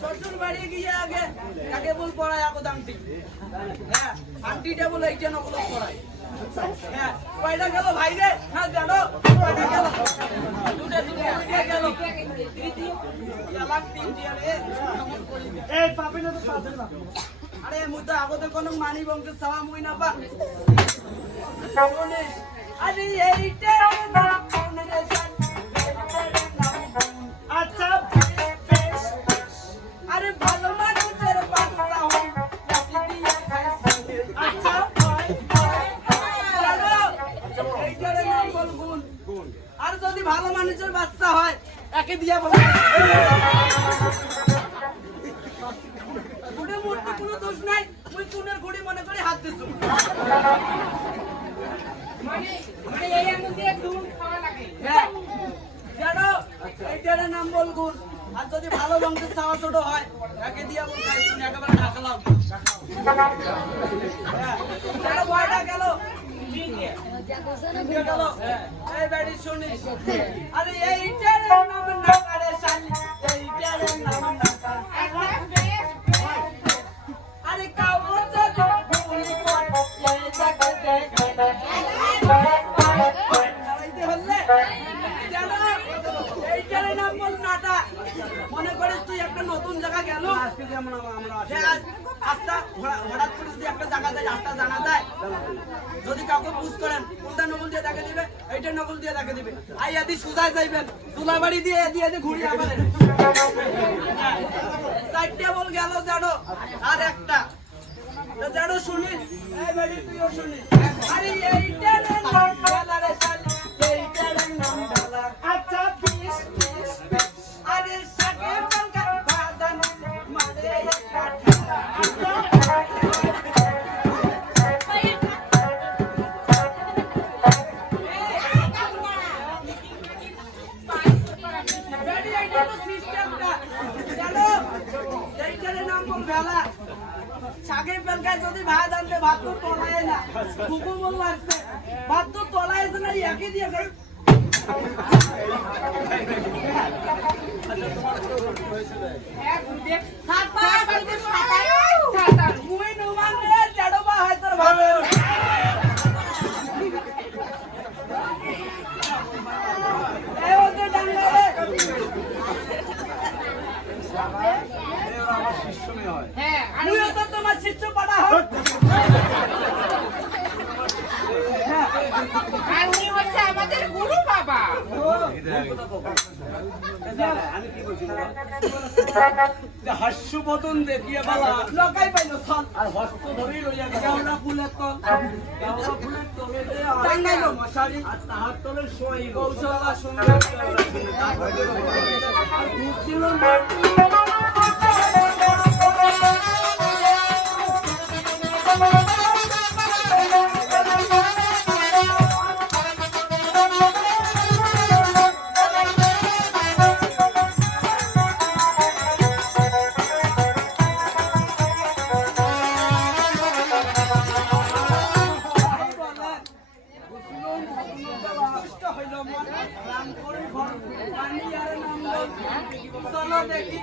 শ্বশুর বাড়ি গিয়ে আগে কাকে বল পড়ায় আগো দামটি হ্যাঁ আন্টিটা বলে এইটা নকল পড়ায় হ্যাঁ কয়টা গেল ভাই রে না জানো কয়টা গেল দুটো গেল তিন দিয়া রে এই পাপে না তো পাবে না আরে মুই তো আগতে কোনো মানি বংশের সাওয়া মুই না পা আরে এইটা আচ্ছা আরে ভালো মানুষের বাচ্চা হয় আচ্ছা এইটার নাম বল গুণ আর যদি ভালো মানুষের বাচ্চা হয় একে দিয়া বল গুণে মূর্তি কোনো দোষ নাই তুই চুনের গুড়ি মনে করে হাত দিছ মানে এই মধ্যে দুধ খাওয়া লাগে হ্যাঁ জানো এইটার নাম বল গুণ আর যদি ভালো বংশের চাওয়া ছোট হয় একে দিয়া বল খাই শুনে একেবারে ঢাকালাম হ্যাঁ বয়টা গেল গেল এই বাড়ি শুনিস আরে এইটার নাম না আরে শালি এইটার নাম না আরে কাউর যদি ভুলি করে এই জায়গা দেখা আইতে হলে জানো এইটার নাম বল নাটা মনে করিস তুই একটা নতুন জায়গা গেল আজকে যেমন আমরা আস্তা হঠাৎ করে যদি একটা জায়গা যায় রাস্তা জানা যায় যদি কাউকে পুষ করেন কোনটা নকল দিয়ে তাকে দিবে এইটা নকল দিয়ে তাকে দিবে আই আদি সুজায় যাইবেন তুলাবাড়ি দিয়ে দিয়ে ঘুরি আবার চারটে বল গেল জানো আর একটা জানো শুনি এই বাড়ি তুইও শুনি আরে এইটার নাম ডালা রে শালি এইটার নাম ডালা আচ্ছা বিশ আরে সাকে বলকা বাদান মারে কাটা শাকের বেলকায় যদি ভাত আনতে ভাত তো তলায় না কুকুর বললো আসছে ভাত তো তলায় আছে না একই দিয়ে খাই মুই নুমান রে জাডবা হয় তোর ভাবে এই ওতে ডাঙ্গা রে আমার শিষ্য নেই হয় হ্যাঁ মুইও তো তোমার শিষ্য পাড়া হয় আর উনি হচ্ছে আমাদের গুরু বাবা আমি কি বলছি যে হাস্যবদন দেখিয়ে বালা লকাই পাইলো ছল আর হস্ত ধরেই লইয়া গেল আমরা ফুলের তল আমরা ফুলের তলে যে টাঙ্গাইলো মশারি আর তাহার তলে শোই কৌশলা সুন্দর আর দুধ ছিল চলো দেখি